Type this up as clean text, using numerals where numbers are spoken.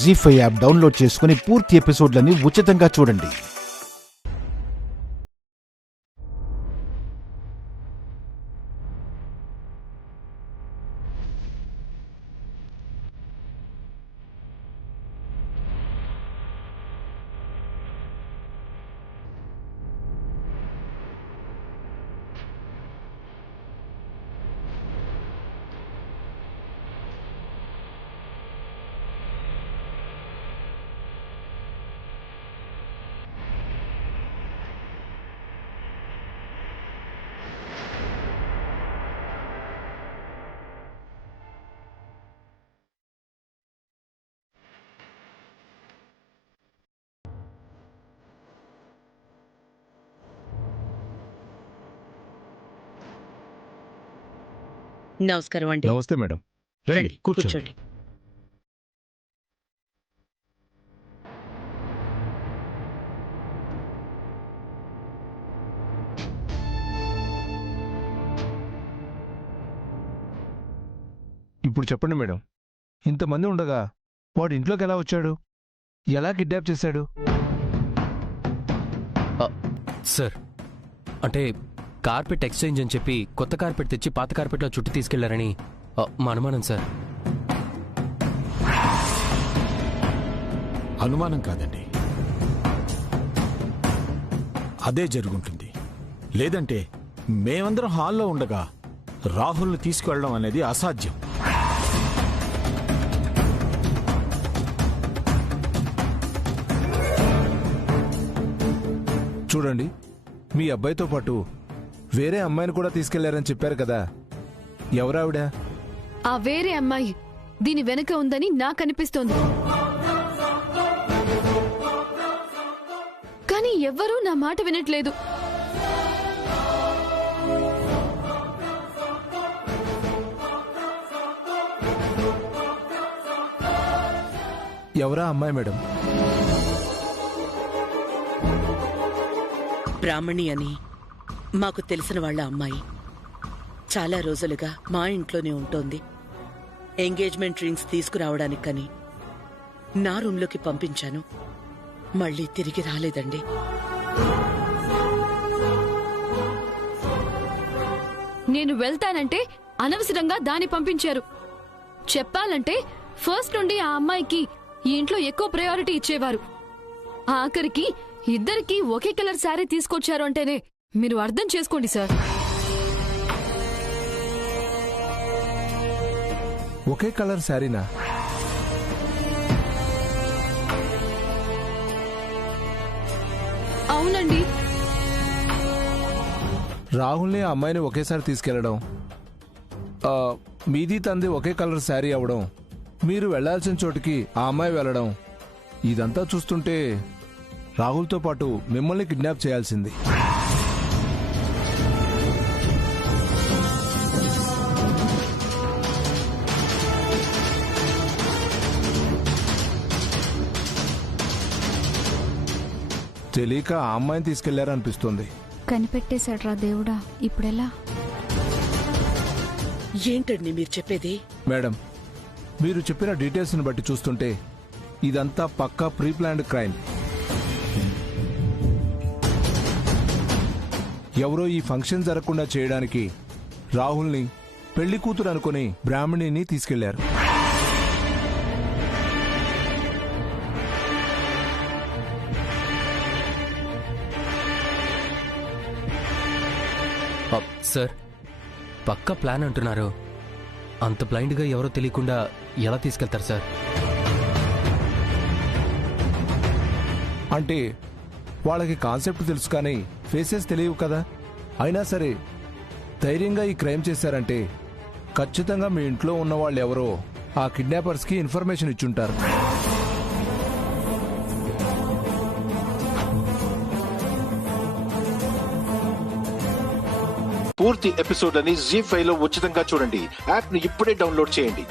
జీ5 app download చేసుకుని పూర్తి ఎపిసోడ్లని ఉచితంగా చూడండి. నమస్కారం అండి. నమస్తే మేడం. రండి కూర్చోండి. ఇప్పుడు చెప్పండి మేడం, ఇంతమంది ఉండగా వాడు ఇంట్లోకి ఎలా వచ్చాడు? ఎలా కిడ్నాప్ చేశాడు? సార్, అంటే కార్పెట్ ఎక్స్చేంజ్ అని చెప్పి కొత్త కార్పెట్ తెచ్చి పాత కార్పెట్లో చుట్టి తీసుకెళ్లారని మా అనుమానం సార్. అనుమానం కాదండి, అదే జరుగుంటుంది. లేదంటే మేమందరం హాల్లో ఉండగా రాహుల్ని తీసుకువెళ్ళడం అనేది అసాధ్యం. చూడండి, మీ అబ్బాయితో పాటు వేరే అమ్మాయిని కూడా తీసుకెళ్లారని చెప్పారు కదా, ఎవరావిడ? ఆ వేరే అమ్మాయి దీని వెనుక ఉందని నాకనిపిస్తోంది. కానీ ఎవ్వరూ నా మాట వినట్లేదు. ఎవరా అమ్మాయి మేడం? బ్రాహ్మణి అని మాకు తెలిసిన వాళ్ళ అమ్మాయి. చాలా రోజులుగా మా ఇంట్లోనే ఉంటోంది. ఎంగేజ్మెంట్ రింగ్స్ తీసుకురావడానికని నా రూంలోకి పంపించాను. మళ్ళీ తిరిగి రాలేదండి. నేను వెళ్తానంటే అనవసరంగా దాన్ని పంపించారు. చెప్పాలంటే ఫస్ట్ నుండి ఆ అమ్మాయికి ఈ ఇంట్లో ఎక్కువ ప్రయారిటీ ఇచ్చేవారు. ఆఖరికి ఇద్దరికి ఒకే కలర్ శారీ తీసుకొచ్చారు అంటేనే మీరు అర్థం చేసుకోండి సార్. ఒకే కలర్ శారీనా? అవునండి. రాహుల్ని ఆ అమ్మాయిని ఒకేసారి తీసుకెళ్లడం, మీది తంది ఒకే కలర్ శారీ అవడం, మీరు వెళ్లాల్సిన చోటుకి ఆ అమ్మాయి వెళ్లడం, ఇదంతా చూస్తుంటే రాహుల్తో పాటు మిమ్మల్ని కిడ్నాప్ చేయాల్సింది. తెలియక ఆ అమ్మాయిని తీసుకెళ్లారనిపిస్తుంది. కనిపెట్టేశాడ్రా దేవుడా, ఇప్పుడెలా? ఏంటండి మీరు చెప్పేది? మేడం, మీరు చెప్పిన డీటెయిల్స్ని బట్టి చూస్తుంటే ఇదంతా పక్కా ప్రీ ప్లాన్డ్ క్రైమ్. ఎవరో ఈ ఫంక్షన్ జరగకుండా చేయడానికి రాహుల్ని పెళ్లి కూతురు అనుకుని బ్రాహ్మణిని తీసుకెళ్లారు. సార్, పక్కా ప్లాన్ అంటున్నారు. అంత బ్లైండ్గా ఎవరో తెలియకుండా ఎలా తీసుకెళ్తారు సార్? అంటే వాళ్ళకి కాన్సెప్ట్ తెలుసు కానీ ఫేసెస్ తెలియవు కదా. అయినా సరే ధైర్యంగా ఈ క్రైమ్ చేశారంటే ఖచ్చితంగా మీ ఇంట్లో ఉన్న వాళ్ళు ఎవరో ఆ కిడ్నాపర్స్కి ఇన్ఫర్మేషన్ ఇచ్చుంటారు. పూర్తి ఎపిసోడ్లని జీ5 లో ఉచితంగా చూడండి. యాప్ ని ఇప్పుడే డౌన్లోడ్ చేయండి.